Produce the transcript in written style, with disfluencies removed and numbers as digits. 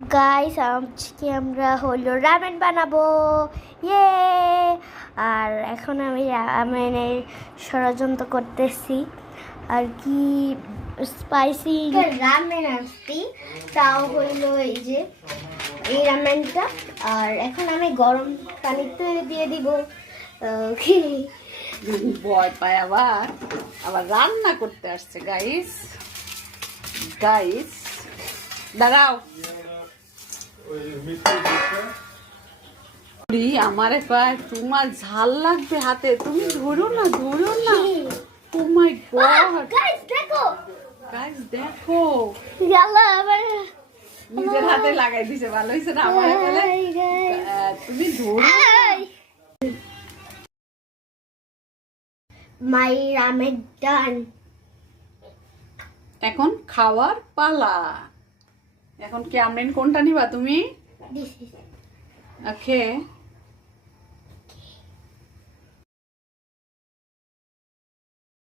Guys আজকে আমরা হলো রামেন বানাবো ইয়ে। আর এখন আমি রামেনের ষড়যন্ত্র করতেছি আর কি স্পাইসি রামেন আসছি, তাও হইলো এই যে এই রামেনটা। আর এখন আমি গরম পানিতে দিয়ে দিব। কি ভয় পায় আবার আবার রান্না করতে আসছে। গাইস গাইস দাঁড়াও, আমারে কয় তোমার ঝাল লাগবে হাতে, তুমি ধরো না ধরো না। ও মাই গড গাইস দেখো, গাইস দেখো ইয়াল্লা আবার নিজের হাতে লাগাই দিছে। ভালো হইছে না? আমারে বলে তুমি ধরো। মাই রামেন ডান। এখন খাওয়ার পালা। এখন ক্যামেরন কোনটা নিবা তুমি? This is okay